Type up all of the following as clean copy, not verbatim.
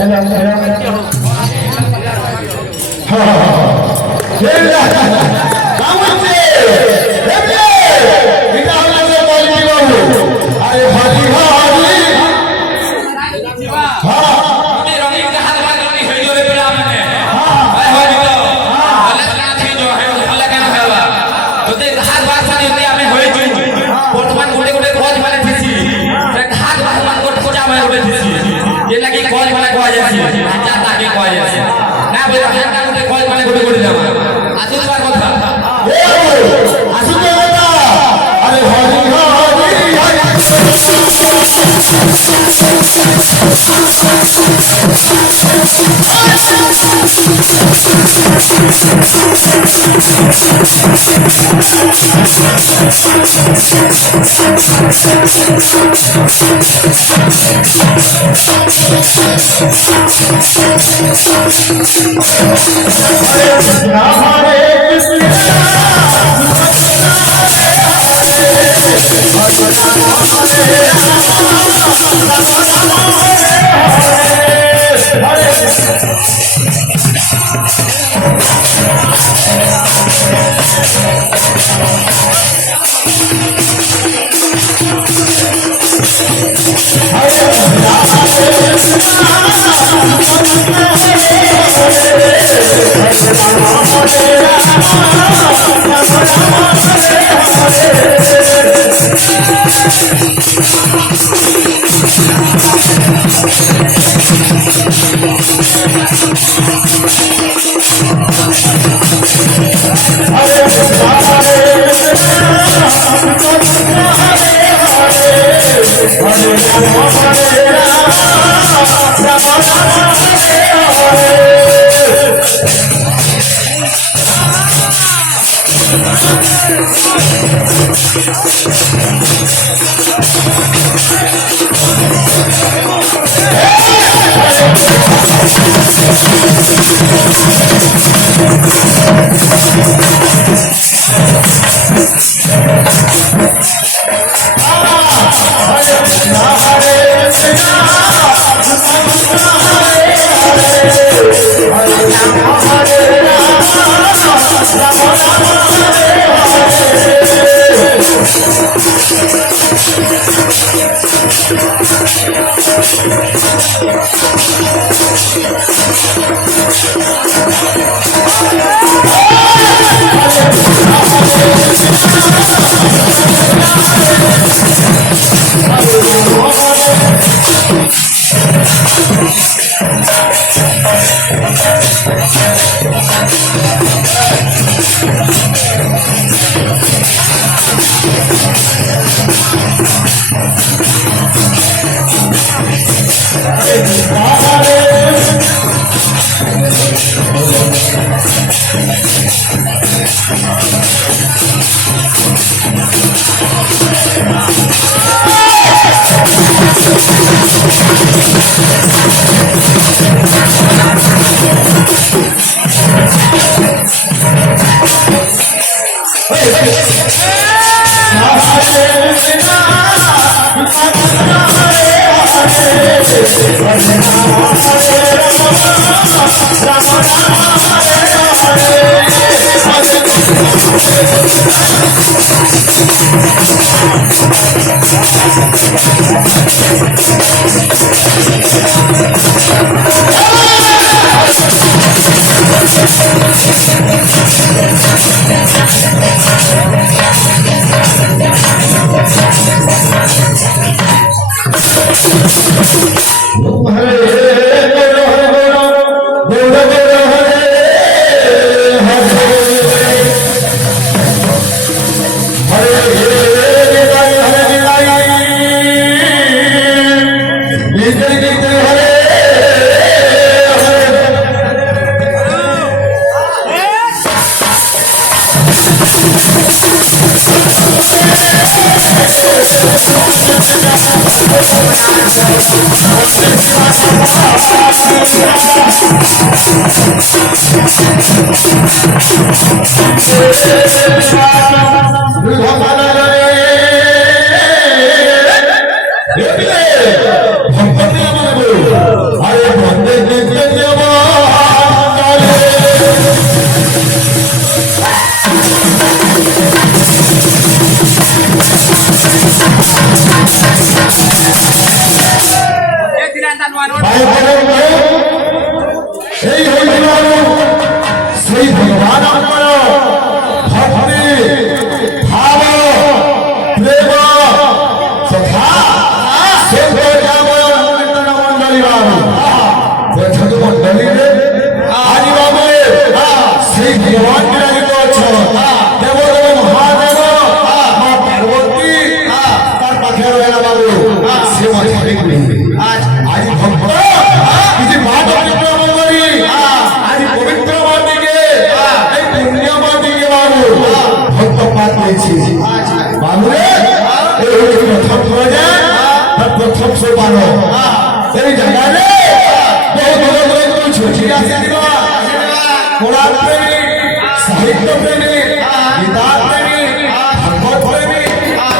Hello. अरे সেই হইবারু সেই ভগবানଙ୍କର ভক্তি ভাব প্রেম তথা সেবকাময় মণ্ডলী বাবু বৈঠক মণ্ডলীরে আজি বাবু সেই ভগবান বিরাজিত অছেন দেবদেব মহাদেব মা পার্বতী তার পাখে রহিলা বাবু সে মাঝারি আজি ভক্ত কিছু মা পবিত্র মণ্ডলী আজি পবিত্র মন্দিকে এই পুণ্য মন্দিকে বাবু ভক্ত পাত হয়েছে বাবু রে এই প্রথম প্রজেক্ট তার প্রথম সোপান এই জায়গায় বহু দূর দূর ছুটি আসে দিবা কোরআন প্রেমী সাহিত্য প্রেমী গীতা প্রেমী ভাগবত প্রেমী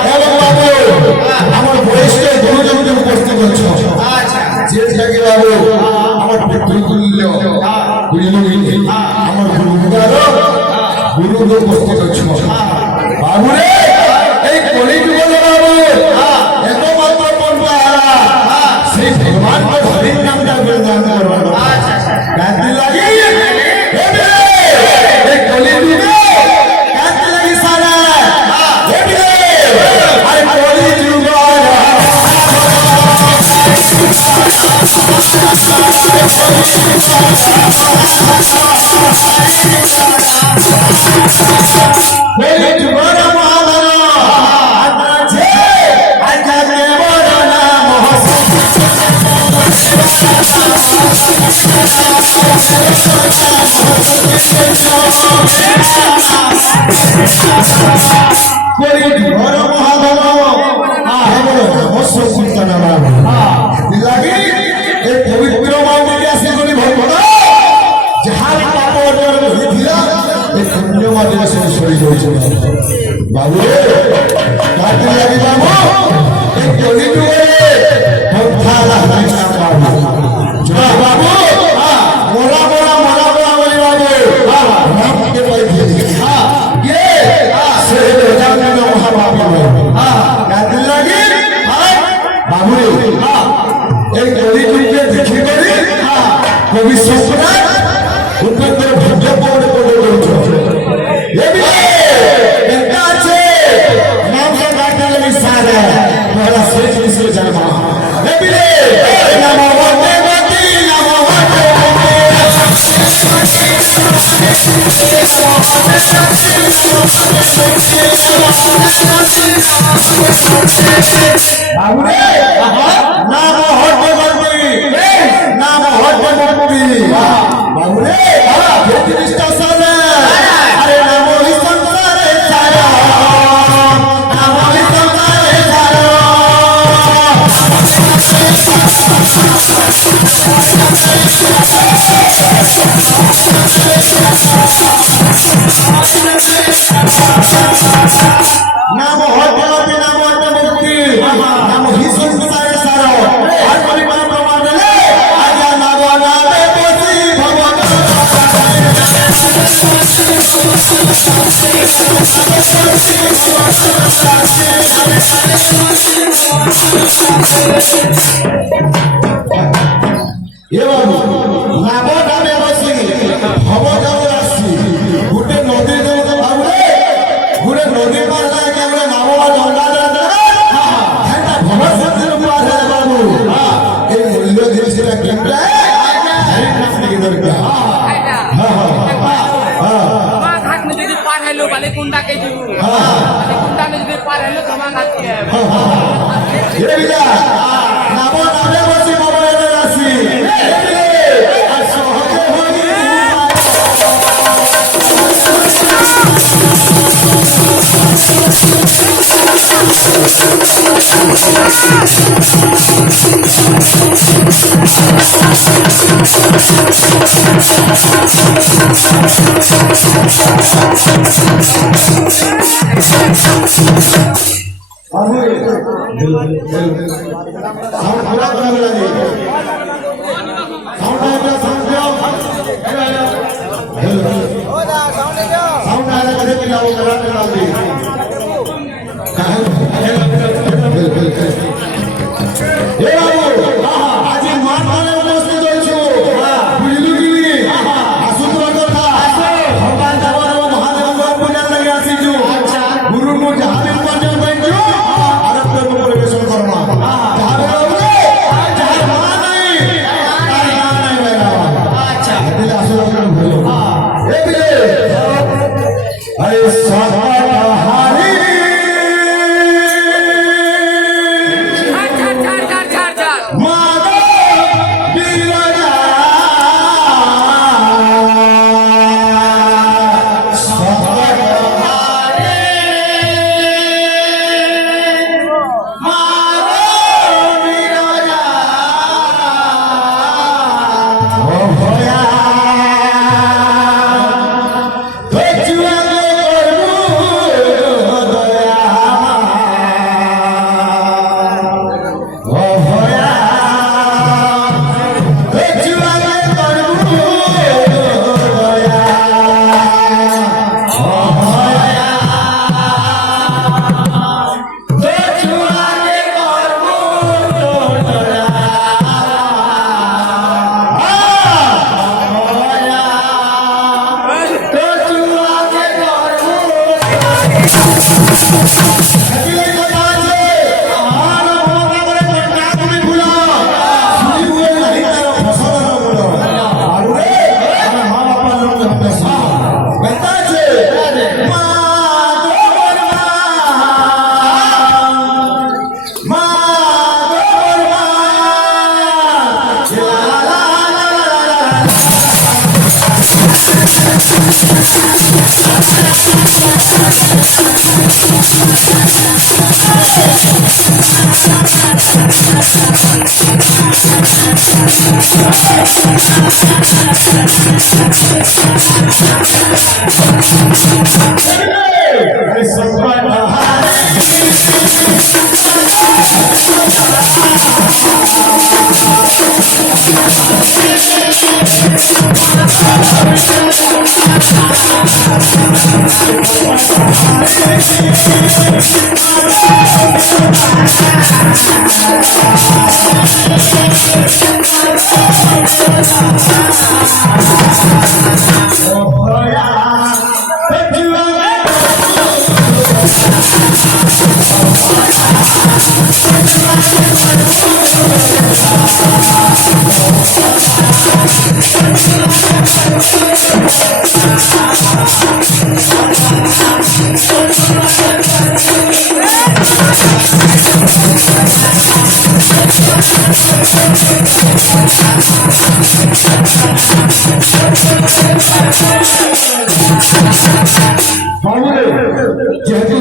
এবং বাবু আমার বয়স্ক গুরুজনকে উপস্থিত হচ্ছে যে জায়গায় বাবু আমার পিতৃতুল্য গুরুজনী আমার গুরুদের উপস্থিত হচ্ছে বাবু রে এই কলিযুগের বাবু একমাত্র পন্থা সেই ভগবান হরির নামটা গুণগান করবো গান লাগি এই কলিযুগে গান লাগি সারা আরে কলিযুগ পবিত্র মন্দিরে আসে বলি ভগবান যাহার পাপ অর্জন হয়েছিল এই পুণ্য মন্দিরে সে সরি হয়েছিল বাবু কাকে লাগি বাবু এই কলিযুগে পন্থা লাগি না বাবু জয় বাবু মোরা মোরা মোরা মোরা বলি বাবু রামকে পাই দিয়ে কে সে জানে না মহাবাবু কাকে লাগি বাবু এই কলিযুগে দেখি করি কবি সম্রাট উপেন্দ্র ভঞ্জক পড়ে পড়ে রয়েছে এটা আছে নাম গাটা লাগি সারা পহলা সে জিনিসে জানা এবিলে নাম ওতে গতি নাম ওতে বাবুরে নাম হটে গতি নাম হটে গতি বাবুরে যে জিনিসটা সারা আরে নাম ওই সংসারে সারা নাম ওই সংসারে সারা নাম হটে গতি নাম হটে গতি নাম হি সংসারে সারা আর পরিবার প্রমাণ দিলে আজ নাম নামে বসি ভগবান নামে বসি ভব যাও আসছি গোটে নদী গোটে নদী পার লাগে আমরা নামবা জঙ্গা ভবিষ্যতের পারে বাবু এই মূল্য জিনিসটা কেমন দরকার कुंडा के जीव कुंडा में जब पार है तो मांग आती है ये बिला नामो नामे बसी मोबाइल में राशि असहजे होगी साउंड पूरा बना लगे साउंड आएगा साउंड साउंड आएगा कभी भी लाओ करा के डाल दी ये बाबू आज मान माने उपस्थित होइछु बुझलु कि যেহেতু